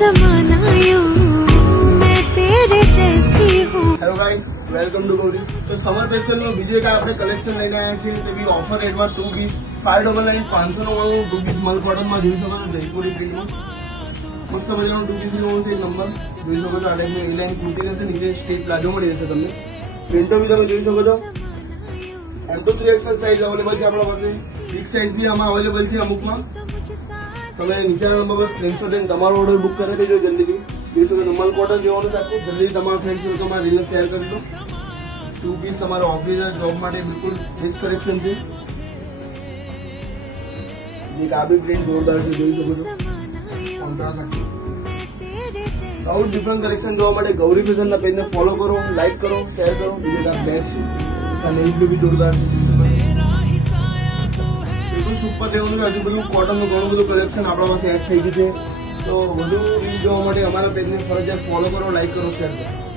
जमाना यूं मैं तेरे जैसी हूँ। Hello guys, welcome to Gauri. તો સમર સ્પેશિયલનું બીજું એક આપણે કલેક્શન લઈને આવ્યા છીએ. તે બી ઓફર રેટમાં 2 પીસ 599 599 2 પીસ મલ કોટનમાં જોઈ શકો છો. જયપુરી પ્રિન્ટમાં મસ્ત મજાનો 2 પીસ નો છે નંબર જોઈ શકો છો. આ ટાઈપનું એ લાઈન કુર્તી રહેશે, નીચે સ્ટેપ પ્લાઝો મળી જશે તમને. પ્રિન્ટો બી તમે જોઈ શકો છો. એમ તો 3XL સાઇઝ અવેલેબલ છે આપણા પાસે. બિગ સાઇઝ બી આમાં અવેલેબલ છે અમુકમાં. તમે નીચેના નંબર પર સ્ક્રીનશોટ લઈને તમારો ઓર્ડર બુક કરી દેજો જલ્દીથી. જોઈ શકો નમલ કોટન જોવાનું રાખવું જલ્દી તમારા ફ્રેન્ડ સર્કલમાં રીલ શેર કરી દો. 2 પીસ તમારા ઓફિસ જોબ માટે બિલકુલ બેસ્ટ કલેક્શન છે. જે કાબી પ્રિન્ટ જોરદાર છે જોઈ શકો છો. કોન્ટ્રાસ્ટ આખી આવું ડિફરન્ટ કલેક્શન જોવા માટે ગૌરી ફેશનના પેજને ફોલો કરો, લાઈક કરો, શેર કરો. બીજે કાંઈ બેગ છે અને એ બી જોરદાર છે. બિલકુલ સુપર લેવલનું હજુ બધું કોટનનું ઘણું બધું કલેક્શન આપણા પાસે એડ થઈ ગયું છે. તો વધુ રીલ જોવા માટે અમારા પેજને ફરજિયાત ફોલો કરો, લાઈક કરો, શેર કરો.